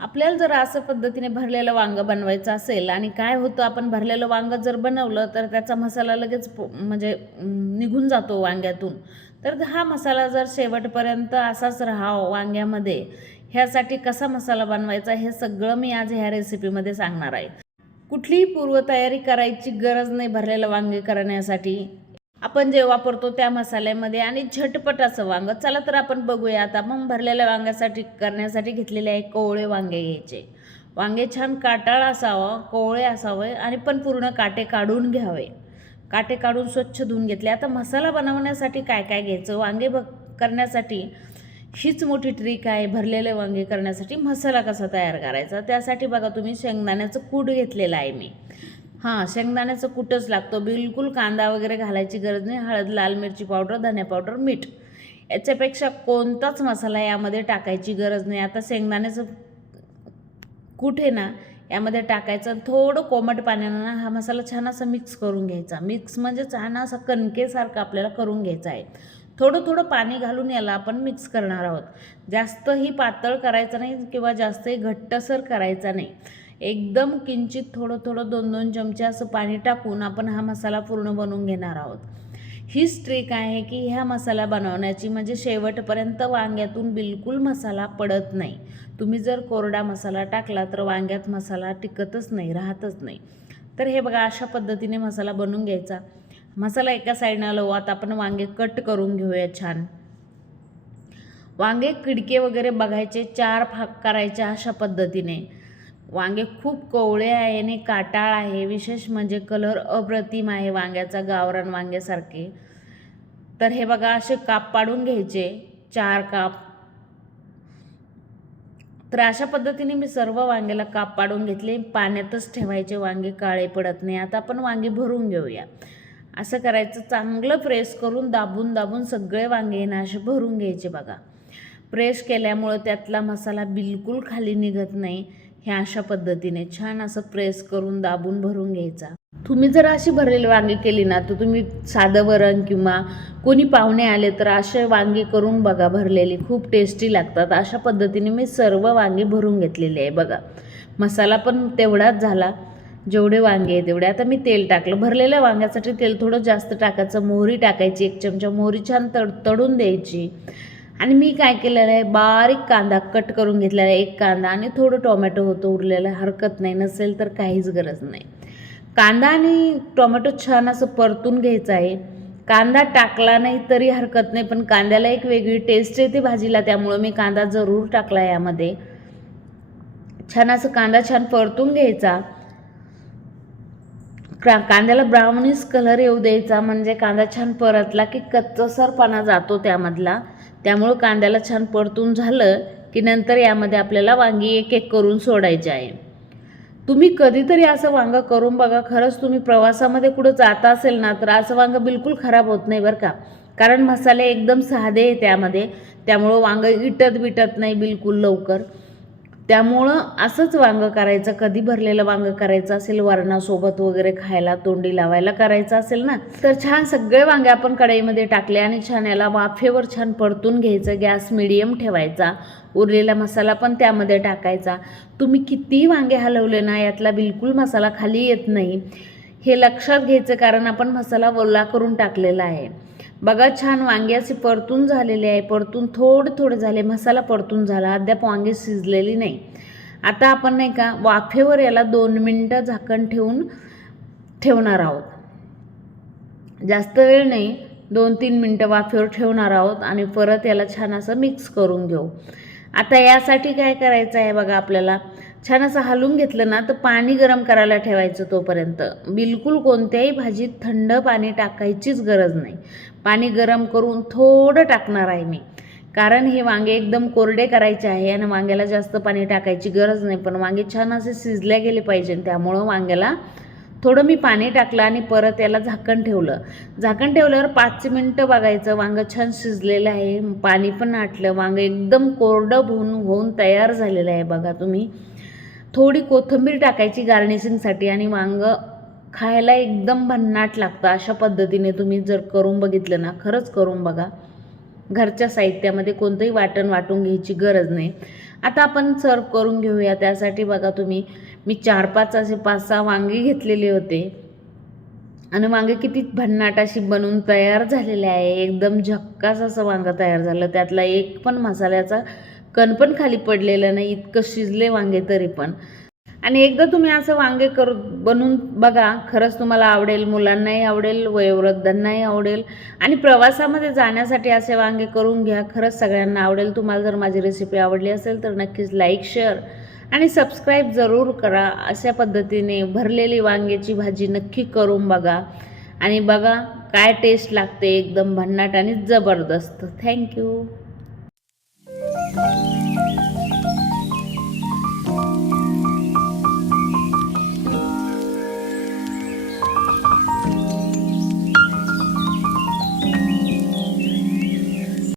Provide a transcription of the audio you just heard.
आपल्याला जर असं पद्धतीने भरलेलं वांगं बनवायचं असेल आणि काय होतं आपण भरलेलं वांगं जर बनवलं तर त्याचा मसाला लगेच म्हणजे निघून जातो वांग्यातून. तर हा मसाला जर शेवटपर्यंत असाच राहावा वांग्यामध्ये ह्यासाठी कसा मसाला बनवायचा हे सगळं मी आज ह्या रेसिपीमध्ये सांगणार आहे. कुठलीही पूर्वतयारी करायची गरज नाही भरलेलं वांगे करण्यासाठी. आपण जे वापरतो त्या मसाल्यामध्ये आणि झटपट असं वांग. चला तर आपण बघूया आता. मग भरलेल्या वांग्यासाठी करण्यासाठी घेतलेले आहे कोवळे वांगे घ्यायचे. वांगे छान काटाळ असावं कोवळे असावे आणि पण पूर्ण काटे काढून घ्यावे. काटे काढून स्वच्छ धुवून घेतले. आता मसाला बनवण्यासाठी काय काय घ्यायचं? वांगे ब करण्यासाठी हीच मोठी ट्रिक आहे भरलेले वांगे करण्यासाठी. मसाला कसा तयार करायचा? त्यासाठी बघा तुम्ही शेंगदाण्याचं कूट घेतलेलं आहे मी. हां शेंगदाण्याचं कुठंच लागतो. बिलकुल कांदा वगैरे घालायची गरज नाही. हळद लाल मिरची पावडर धने पावडर मीठ. याच्यापेक्षा कोणताच मसाला यामध्ये टाकायची गरज नाही. आता शेंगदाण्याचं कुठे ना यामध्ये टाकायचं थोडं कोमट पाण्यानं ना हा मसाला छान असा मिक्स करून घ्यायचा. मिक्स म्हणजे छान असा कणकेसारखा आपल्याला करून घ्यायचा आहे. थोडं थोडं पाणी घालून याला आपण मिक्स करणार आहोत. जास्तही पातळ करायचं नाही किंवा जास्तही घट्टसर करायचा नाही. एकदम किंचित थोडं थोडं दोन दोन चमचे असं पाणी टाकून आपण हा मसाला पूर्ण बनवून घेणार आहोत. हीच ट्रिक आहे की ह्या मसाला बनवण्याची म्हणजे शेवटपर्यंत वांग्यातून बिलकुल मसाला पडत नाही. तुम्ही जर कोरडा मसाला टाकला तर वांग्यात मसाला टिकतच नाही राहतच नाही. तर हे बघा अशा पद्धतीने मसाला बनवून घ्यायचा. मसाला एका साईडनं लावू आता आपण वांगे कट करून घेऊया छान. वांगे किडके वगैरे बघायचे चार फाक करायचे अशा पद्धतीने. वांगे खूप कोवळे आहे आणि काटाळ आहे. विशेष म्हणजे कलर अप्रतिम आहे वांग्याचा गावरान वांग्यासारखे. तर हे बघा असे काप पाडून घ्यायचे चार काप. तर अशा पद्धतीने मी सर्व वांग्याला काप पाडून घेतले. पाण्यातच ठेवायचे वांगे काळे पडत नाही. आता आपण वांगे भरून घेऊया. असं करायचं चांगलं प्रेस करून दाबून दाबून सगळे वांगे ना असे भरून घ्यायचे बघा. प्रेस केल्यामुळं त्यातला मसाला बिलकुल खाली निघत नाही. ह्या अशा पद्धतीने छान असं प्रेस करून दाबून भरून घ्यायचा. तुम्ही जर अशी भरलेली वांगी केली ना तर तुम्ही साधं वरण किंवा कोणी पाहुणे आले तर असे वांगी करून बघा भरलेली खूप टेस्टी लागतात. अशा पद्धतीने मी सर्व वांगी भरून घेतलेली आहे बघा. मसाला पण तेवढाच झाला. जेवढे वांगे आहे तेवढे. आता मी तेल टाकलं. भरलेल्या वांग्यासाठी तेल थोडं जास्त टाकायचं. मोहरी टाकायची एक चमचा. मोहरी छान तड तडून द्यायची. आणि मी काय केलेलं आहे बारीक कांदा कट करून घेतलेला आहे एक कांदा आणि थोडं टोमॅटो होतं उरलेलं हरकत नाही नसेल तर काहीच गरज नाही. कांदा आणि टोमॅटो छान असं परतून घ्यायचं आहे. कांदा टाकला नाही तरी हरकत नाही पण कांद्याला एक वेगळी टेस्ट येते भाजीला त्यामुळं मी कांदा जरूर टाकला यामध्ये. छान असं कांदा छान परतून घ्यायचा. का कांद्याला ब्राउनिश कलर येऊ द्यायचा म्हणजे कांदा छान परतला की कच्चसरपणा जातो त्यामधला. त्यामुळं कांद्याला छान परतून झालं की नंतर यामध्ये आपल्याला वांगी एक एक करून सोडायची आहे. तुम्ही कधीतरी असं वांगं करून बघा. खरंच तुम्ही प्रवासामध्ये कुठं जात असेल ना तर असं वांगं बिलकुल खराब होत नाही बरं का. कारण मसाले एकदम साधे आहे त्यामध्ये. त्यामुळं वांगं इटत बिटत नाही बिलकुल लवकर. त्यामुळं असंच वांगं करायचं कधी भरलेलं वांगं करायचं असेल वरणासोबत वगैरे खायला तोंडी लावायला करायचं असेल ना तर छान सगळे वांगे आपण कढईमध्ये टाकले आणि छान याला वाफेवर छान परतून घ्यायचं गॅस मिडियम ठेवायचा उरलेला मसाला पण त्यामध्ये टाकायचा. तुम्ही किती वांगे हलवले ना यातला बिलकुल मसाला खाली येत नाही. हे लक्षात घ्यायचं कारण आपण मसाला ओला करून टाकलेला आहे. बघा छान वांगे असे परतून झालेले आहे. परतून थोडे थोडे झाले. मसाला परतून झाला. अद्याप वांगे शिजलेली नाही. आता आपण नाही का वाफेवर याला दोन मिनटं झाकण ठेवून ठेवणार आहोत. जास्त वेळ नाही. दोन तीन मिनटं वाफेवर ठेवणार आहोत आणि परत याला छान असं मिक्स करून घेऊ. आता यासाठी काय करायचं आहे बघा आपल्याला? छान असं हलवून घेतलं ना तर पाणी गरम करायला ठेवायचं तोपर्यंत. बिलकुल कोणत्याही भाजीत थंड पाणी टाकायचीच गरज नाही. पाणी गरम करून थोडं टाकणार आहे मी. कारण हे वांगे एकदम कोरडे करायचे आहे आणि वांग्याला जास्त पाणी टाकायची गरज नाही पण वांगे छान असे शिजल्या गेले पाहिजे त्यामुळं वांग्याला थोडं मी पाणी टाकलं आणि परत याला झाकण ठेवलं. झाकण ठेवल्यावर पाच मिनटं बघायचं. वांगं छान शिजलेलं आहे. पाणी पण आटलं. वांगं एकदम कोरडं होऊन होऊन तयार झालेलं आहे बघा तुम्ही. थोडी कोथिंबीर टाकायची गार्निशिंगसाठी आणि वांगं खायला एकदम भन्नाट लागतं. अशा पद्धतीने तुम्ही जर करून बघितलं ना खरंच करून बघा. घरच्या साहित्यामध्ये कोणतंही वाटण वाटून घ्यायची गरज नाही. आता आपण सर्व करून घेऊया. त्यासाठी बघा तुम्ही मी चार पाच असे पाच सहा वांगी घेतलेले होते. आणि वांगे किती भन्नाट अशी बनवून तयार झालेले आहे. एकदम झक्कास असं वांगं तयार झालं. त्यातला एक पण मसाल्याचा कण पण खाली पडलेलं नाही. इतकं शिजले वांगे तरी पण. आणि एकदा तुम्ही असं वांगे करू बनवून बघा. खरंच तुम्हाला आवडेल मुलांनाही आवडेल वयोवृद्धांनाही आवडेल. आणि प्रवासामध्ये जाण्यासाठी असे वांगे करून घ्या. खरंच सगळ्यांना आवडेल. तुम्हाला जर माझी रेसिपी आवडली असेल तर नक्कीच लाईक शेअर आणि सबस्क्राईब जरूर करा. अशा पद्धतीने भरलेली वांग्याची भाजी नक्की करून बघा. आणि बघा काय टेस्ट लागते. एकदम भन्नाट आणि जबरदस्त. थँक्यू